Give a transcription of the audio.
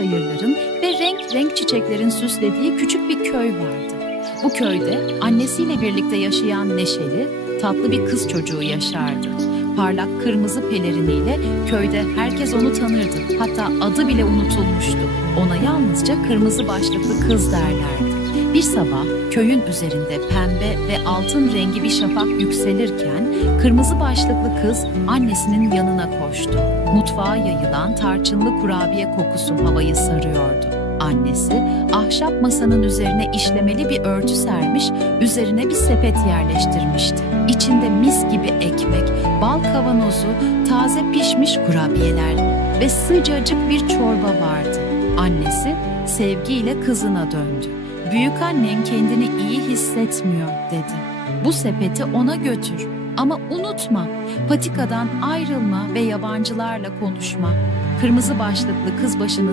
çayırların ve renk renk çiçeklerin süslediği küçük bir köy vardı. Bu köyde annesiyle birlikte yaşayan neşeli, tatlı bir kız çocuğu yaşardı. Parlak kırmızı peleriniyle köyde herkes onu tanırdı. Hatta adı bile unutulmuştu. Ona yalnızca kırmızı başlıklı kız derlerdi. Bir sabah köyün üzerinde pembe ve altın rengi bir şafak yükselirken kırmızı başlıklı kız annesinin yanına koştu. Mutfağa yayılan tarçınlı kurabiye kokusu havayı sarıyordu. Annesi ahşap masanın üzerine işlemeli bir örtü sermiş, üzerine bir sepet yerleştirmişti. İçinde mis gibi ekmek, bal kavanozu, taze pişmiş kurabiyeler ve sıcacık bir çorba vardı. Annesi sevgiyle kızına döndü. Büyük annen kendini iyi hissetmiyor dedi. Bu sepeti ona götür ama unutma patikadan ayrılma ve yabancılarla konuşma. Kırmızı başlıklı kız başını